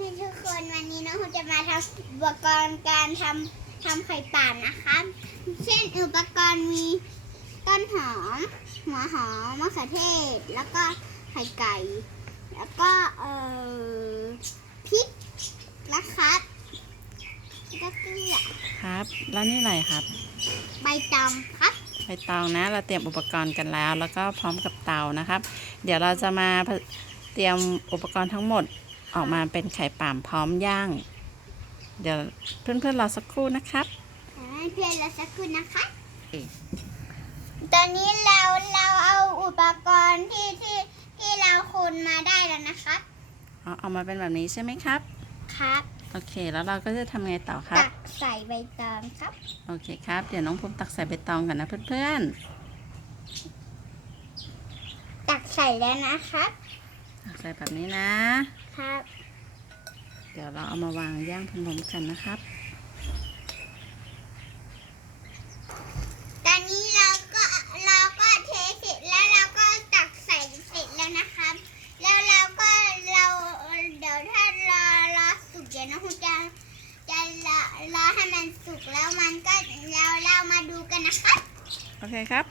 พื่อนๆทุกคนวันนี้น้องคุณจะมาทำอุปกรณ์การทำทำไข่ป่านนะคะ เช่นอุปกรณ์มีต้นหอมหัวหอมมะเขือเทศ แล้วก็ไข่ไก่ แล้วก็เอ่อพริกนะครับแล้วก็เกลือครับ แล้วนี่อะไรครับ ใบตองครับใบตองนะ เราเตรียมอุปกรณ์กันแล้ว แล้วก็พร้อมกับเตานะครับ เดี๋ยวเราจะมาเตรียมอุปกรณ์ทั้งหมด ออกมาเป็นไข่ป่ามพร้อมย่าง เดี๋ยวเพื่อนๆรอสักครู่นะครับอ่าเพื่อนเราสักครู่นะคะเอ๊ะตอนนี้เราเราเอาอุปกรณ์ที่ที่ที่เราคูณมาได้แล้วนะครับเอาเอามาเป็นแบบนี้ใช่ไหมครับ ครับ โอเค แล้วเราก็จะทำไงต่อครับ ตักใส่ใบตองครับ โอเคครับ เดี๋ยวน้องภูมิตักใส่ใบตองก่อนนะเพื่อนตักใส่แล้วนะครับๆตัก ใส่แบบนี้นะ ครับ เดี๋ยวเราเอามาวางย่างพร้อมๆกันนะครับ ตอนนี้เราก็เราก็เทเสร็จแล้วเราก็ตักใส่เสร็จแล้วนะครับ แล้วเราก็เราเดี๋ยวถ้ารอรอสุกเดี๋ยวน้องคุณจะจะรอรอให้มันสุกแล้วมันก็เราเรามาดูกันนะครับ โอเคครับ